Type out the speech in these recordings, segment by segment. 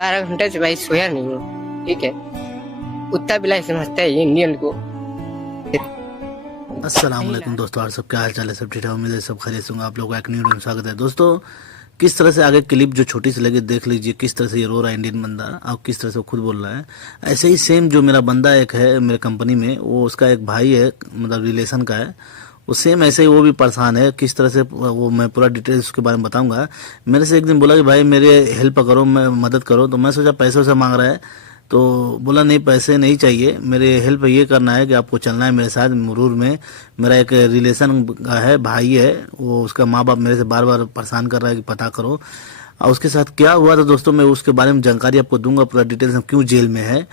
12 घंटे से भाई सोया नहीं हूँ। ठीक है, कुत्ता बिलाई समझता है ये इंडियन को। अस्सलाम वालेकुम दोस्तों, और सब क्या हाल चाल है? सब ठीक है, उम्मीद है सब खैरियत से होंगे। आप लोगों का एक न्यू वीडियो में स्वागत है। दोस्तों, किस तरह से आगे क्लिप जो छोटी सी लगी देख लीजिए, किस तरह से ये रो रहा है इंडियन बंदा और किस तरह से वो खुद बोल रहा है। ऐसे ही सेम जो मेरा बंदा एक है मेरे कंपनी में, वो उसका एक भाई है, मतलब रिलेशन का है, वो सेम ऐसे ही वो भी परेशान है। किस तरह से वो मैं पूरा डिटेल्स उसके बारे में बताऊंगा। मेरे से एक दिन बोला कि भाई मेरे हेल्प करो, मैं मदद करो। तो मैं सोचा पैसे वैसे मांग रहा है, तो बोला नहीं पैसे नहीं चाहिए, मेरे हेल्प ये करना है कि आपको चलना है मेरे साथ मुरूर में। मेरा एक रिलेशन का है, भाई है, वो उसका माँ बाप मेरे से बार बार परेशान कर रहा है कि पता करो। और उसके साथ क्या हुआ था दोस्तों, मैं उसके बारे में जानकारी आपको दूंगा, पूरा डिटेल्स में, क्यों जेल में है।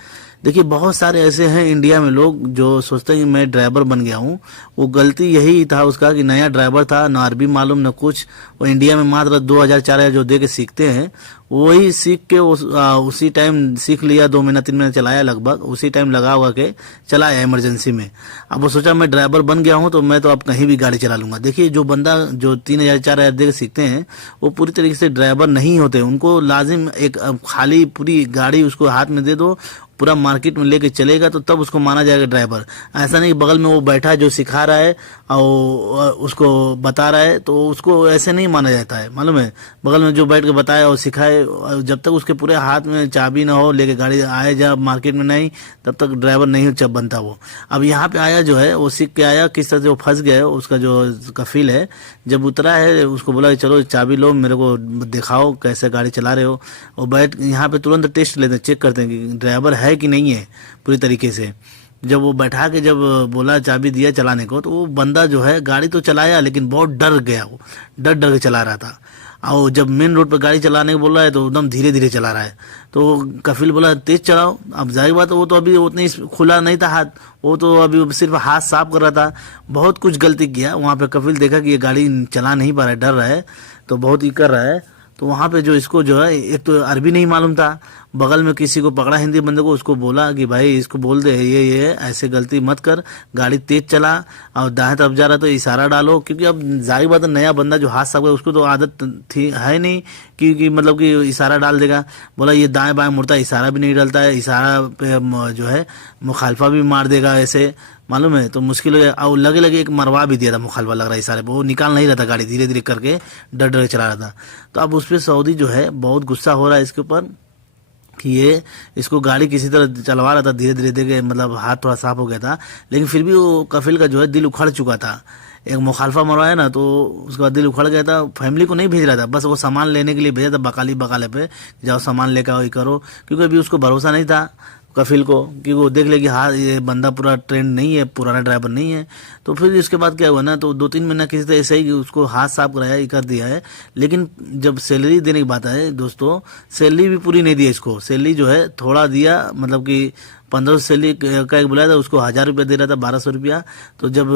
देखिए, बहुत सारे ऐसे हैं इंडिया में लोग जो सोचते हैं कि मैं ड्राइवर बन गया हूँ। वो गलती यही था उसका कि नया ड्राइवर था, ना अरबी मालूम न कुछ। वो इंडिया में मात्र 2000-4000 जो दे के सीखते हैं, वही सीख के उसी टाइम सीख लिया। 2 महीना 3 महीना चलाया, लगभग उसी टाइम लगा हुआ के चलाया इमरजेंसी में। अब वो सोचा मैं ड्राइवर बन गया हूँ तो मैं तो अब कहीं भी गाड़ी चला लूंगा। देखिए, जो बंदा जो 3000-4000 दे के सीखते हैं, वो पूरी तरीके से ड्राइवर नहीं होते। उनको लाजिम एक खाली पूरी गाड़ी उसको हाथ में दे दो, पूरा मार्केट में लेके चलेगा तो तब उसको माना जाएगा ड्राइवर। ऐसा नहीं बगल में वो बैठा है जो सिखा रहा है और उसको बता रहा है, तो उसको ऐसे नहीं माना जाता है, मालूम है। बगल में जो बैठ के बताए और सिखाए, जब तक उसके पूरे हाथ में चाबी ना हो, लेके गाड़ी आए जब मार्केट में नहीं, तब तक ड्राइवर नहीं जब बनता वो। अब यहाँ पे आया जो है, वो सीख के आया, किस तरह से वो फंस गया है। उसका जो कफील है जब उतरा है, उसको बोला कि चलो चाबी लो, मेरे को दिखाओ कैसे गाड़ी चला रहे हो। और बैठ यहाँ पे तुरंत टेस्ट लेते हैं, चेक करते हैं कि ड्राइवर है कि नहीं है पूरी तरीके से। जब वो बैठा के जब बोला चाबी दिया चलाने को, तो वो बंदा जो है गाड़ी तो चलाया, लेकिन बहुत डर गया। वो डर डर के चला रहा था। और जब मेन रोड पर गाड़ी चलाने को बोल रहा है तो एकदम धीरे धीरे चला रहा है। तो कफिल बोला तेज चलाओ। अब जाहिर बात, वो तो अभी उतनी खुला नहीं था हाथ, वो तो अभी सिर्फ हाथ साफ कर रहा था। बहुत कुछ गलती किया वहाँ पे। कफिल देखा कि ये गाड़ी चला नहीं पा रहा है, डर रहा है, तो बहुत ही कर रहा है। तो वहाँ पे जो इसको जो है, एक तो अरबी नहीं मालूम था, बगल में किसी को पकड़ा हिंदी बंदे को, उसको बोला कि भाई इसको बोल दे ये ऐसे गलती मत कर, गाड़ी तेज चला, और दाएं तरफ जा रहा तो इशारा डालो। क्योंकि अब जाहिर बात है, नया बंदा जो हाथ साफ है उसको तो आदत थी है नहीं कि मतलब कि इशारा डाल देगा। बोला ये दाएं बाएं मुड़ता, इशारा भी नहीं डालता है, इशारा पे जो है मुखालफा भी मार देगा ऐसे, मालूम है। तो मुश्किल हो गया। और लगे लगे एक मरवा भी दिया था मुखालफा, लग रहा है इशारे पे। वो निकाल नहीं रहा था गाड़ी, धीरे धीरे करके डर डर के चला रहा था। तो अब उस पर सऊदी जो है बहुत गुस्सा हो रहा है इसके ऊपर कि ये इसको गाड़ी किसी तरह चलवा रहा था, धीरे धीरे देखे, मतलब हाथ थोड़ा साफ हो गया था, लेकिन फिर भी वो कफिल का जो है दिल उखड़ चुका था। एक मुखालफा मरवाया ना, तो उसके बाद दिल उखड़ गया था। फैमिली को नहीं भेज रहा था, बस वो सामान लेने के लिए भेजा था बकाली बकाले पे, जाओ सामान लेकर आओ, ये करो। क्योंकि अभी उसको भरोसा नहीं था कफिल को, कि वो देख ले कि हाँ ये बंदा पूरा ट्रेंड नहीं है, पुराना ड्राइवर नहीं है। तो फिर इसके बाद क्या हुआ ना, तो 2-3 महीना किसी तरह ऐसे ही उसको हाथ साफ कराया, ये कर दिया है। लेकिन जब सैलरी देने की बात है दोस्तों, सैलरी भी पूरी नहीं दी इसको। सैलरी जो है थोड़ा दिया, मतलब कि 1500 सैलरी का एक बुलाया था, उसको 1000 रुपया दे रहा था, 1200 रुपया। तो जब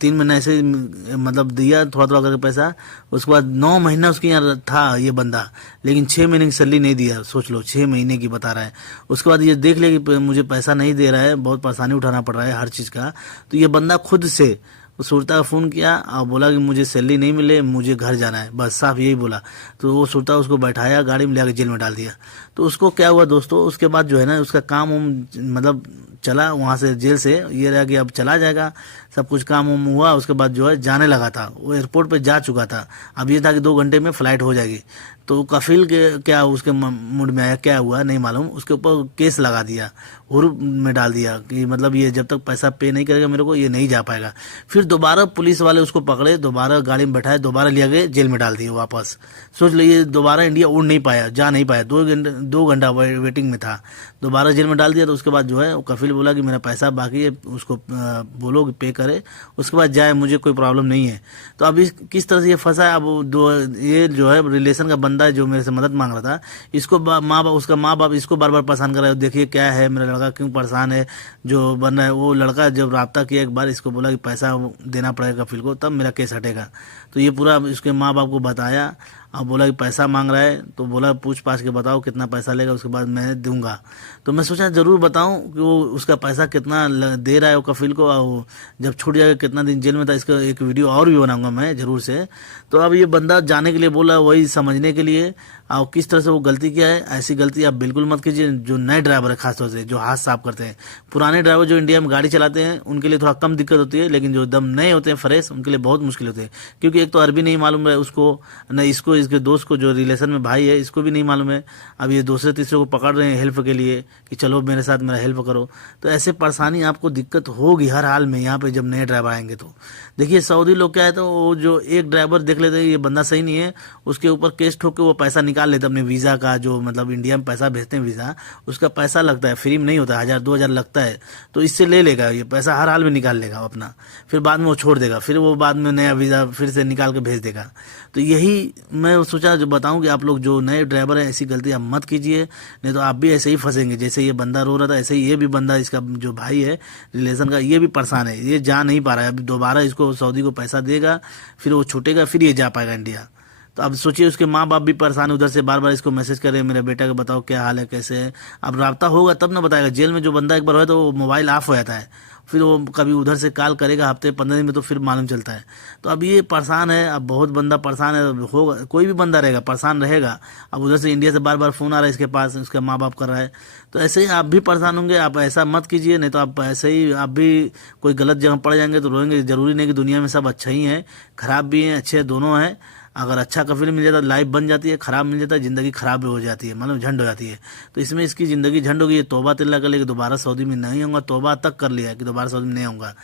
3 महीना ऐसे मतलब दिया थोड़ा थोड़ा करके पैसा, उसके बाद 9 महीना उसके यहाँ था ये बंदा, लेकिन 6 महीने की सैलरी नहीं दिया। सोच लो, 6 महीने की बता रहा है। उसके बाद ये देख लिया कि मुझे पैसा नहीं दे रहा है, बहुत परेशानी उठाना पड़ रहा है हर चीज़ का। तो ये बंदा खुद से सुरता का फ़ोन किया और बोला कि मुझे सैलरी नहीं मिले, मुझे घर जाना है, बस साफ यही बोला। तो वो सुरता उसको बैठाया, गाड़ी में ले आकर जेल में डाल दिया। तो उसको क्या हुआ दोस्तों, उसके बाद जो है ना, उसका काम मतलब चला वहाँ से, जेल से ये रहा कि अब चला जाएगा, सब कुछ काम वाम हुआ। उसके बाद जो है जाने लगा था, वो एयरपोर्ट पे जा चुका था। अब ये था कि 2 घंटे में फ़्लाइट हो जाएगी। तो कफिल के क्या उसके मूड में आया, क्या हुआ नहीं मालूम, उसके ऊपर केस लगा दिया, हुरूप में डाल दिया कि मतलब ये जब तक पैसा पे नहीं करेगा मेरे को, ये नहीं जा पाएगा। फिर दोबारा पुलिस वाले उसको पकड़े, दोबारा गाड़ी में बैठाए, दोबारा लिया गए, जेल में डाल दिए वापस। सोच लीजिए, दोबारा इंडिया उड़ नहीं पाया, जा नहीं पाया, 2 घंटा वेटिंग में था, दोबारा जेल में डाल दिया। तो उसके बाद जो है वो कफिल बोला कि मेरा पैसा बाकी है, उसको बोलो कि पे करे, उसके बाद जाए, मुझे कोई प्रॉब्लम नहीं है। तो अभी किस तरह से ये फंसा है। अब ये जो है रिलेशन का बंदा है जो मेरे से मदद मांग रहा था, इसको माँ बाप, उसका माँ बाप इसको बार बार परेशान कर रहा है, देखिए क्या है मेरा लड़का क्यों परेशान है जो बन रहा है। वो लड़का जब रब्ता किया एक बार, इसको बोला कि पैसा देना पड़ेगा कफिल को, तब मेरा केस हटेगा। तो ये पूरा इसके माँ बाप को बताया और बोला कि पैसा मांग रहा है, तो बोला पूछ पाछ के बताओ कितना पैसा लेगा, उसके बाद मैं दूंगा। तो मैं सोचा ज़रूर बताऊं कि वो उसका पैसा कितना दे रहा है वो कफिल को, और जब छूट जाएगा कितना दिन जेल में था, इसका एक वीडियो और भी बनाऊंगा मैं ज़रूर से। तो अब ये बंदा जाने के लिए बोला, वही समझने के लिए और किस तरह से वो गलती किया है, ऐसी गलती आप बिल्कुल मत कीजिए। जो नए ड्राइवर है खासतौर से जो हाथ साफ करते हैं, पुराने ड्राइवर जो इंडिया में गाड़ी चलाते हैं उनके लिए थोड़ा कम दिक्कत होती है, लेकिन जो एकदम नए होते हैं फ्रेश उनके लिए बहुत मुश्किल होती है। क्योंकि एक तो अरबी नहीं मालूम है उसको, न इसको, इसके दोस्त को जो रिलेशन में भाई है इसको भी नहीं मालूम है। अब ये दूसरे तीसरे को पकड़ रहे हैं हेल्प के लिए कि चलो मेरे साथ मेरा हेल्प करो। तो ऐसे परेशानी आपको दिक्कत होगी हर हाल में यहाँ पे जब नए ड्राइवर आएंगे। तो देखिए सऊदी लोग क्या है, तो वो जो एक ड्राइवर देख लेते हैं ये बंदा सही नहीं है, उसके ऊपर केस ठोक के वो पैसा निकाल लेते हैं अपने वीज़ा का, जो मतलब इंडिया में पैसा भेजते हैं वीज़ा, उसका पैसा लगता है, फ्री में नहीं होता, 1000-2000 लगता है। तो इससे ले लेगा ये पैसा, हर हाल में निकाल लेगा अपना, फिर बाद में वो छोड़ देगा, फिर वो बाद में नया वीज़ा फिर से निकाल के भेज देगा। तो यही मैं सोचा जो बताऊं कि आप लोग जो नए ड्राइवर हैं ऐसी गलती आप मत कीजिए, नहीं तो आप भी ऐसे ही फंसेंगे। जैसे ये बंदा रो रहा था ऐसे ही ये भी बंदा, इसका जो भाई है रिलेशन का, ये भी परेशान है, ये जा नहीं पा रहा है। अभी दोबारा इसको सऊदी को पैसा देगा, फिर वो छूटेगा, फिर ये जा पाएगा इंडिया। तो अब सोचिए उसके माँ बाप भी परेशान है, उधर से बार बार इसको मैसेज कर रहे हैं मेरे बेटा को बताओ क्या हाल है कैसे है। अब राब्ता होगा तब ना बताएगा। जेल में जो बंदा एक बार हो तो वो मोबाइल ऑफ हो जाता है, फिर वो कभी उधर से कॉल करेगा हफ्ते 15 दिन में, तो फिर मालूम चलता है। तो अब ये परेशान है, अब बहुत बंदा परेशान है, होगा कोई भी बंदा रहेगा परेशान रहेगा। अब उधर से इंडिया से बार बार फ़ोन आ रहा है इसके पास, उसके माँ बाप कर रहा है। तो ऐसे ही आप भी परेशान होंगे। आप ऐसा मत कीजिए, नहीं तो आप ऐसे ही आप भी कोई गलत जगह पड़ जाएंगे तो रोएंगे। ज़रूरी नहीं कि दुनिया में सब अच्छा ही है, ख़राब भी हैं अच्छे दोनों हैं। अगर अच्छा कफिल मिल जाता है लाइफ बन जाती है, ख़राब मिल जाता है ज़िंदगी ख़राब भी हो जाती है, मतलब झंड हो जाती है। तो इसमें इसकी ज़िंदगी झंड हो गई। तौबा तिल्ला कर लेके दोबारा सऊदी में नहीं आऊँगा, तौबा तक कर लिया कि दोबारा सऊदी में नहीं आऊँगा।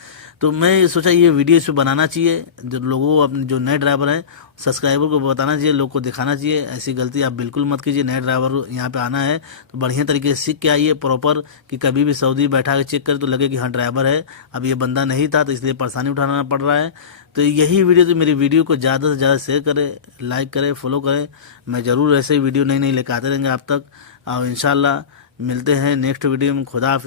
तो मैं सोचा ये वीडियो इस पर बनाना चाहिए, जो लोगों को अपने जो नए ड्राइवर हैं सब्सक्राइबर को बताना चाहिए, लोग को दिखाना चाहिए। ऐसी गलती आप बिल्कुल मत कीजिए। नए ड्राइवर यहाँ पे आना है तो बढ़िया तरीके से सीख के आइए प्रॉपर, कि कभी भी सऊदी बैठा के चेक करे तो लगे कि हाँ ड्राइवर है। अब ये बंदा नहीं था तो इसलिए परेशानी उठाना पड़ रहा है। तो यही वीडियो, तो मेरी वीडियो को ज़्यादा से ज़्यादा शेयर करें, लाइक करें, फॉलो करें। मैं ज़रूर ऐसे ही वीडियो नई नई लेकर आते रहेंगे आप तक। और इंशाल्लाह मिलते हैं नेक्स्ट वीडियो में। खुदा हाफिज़।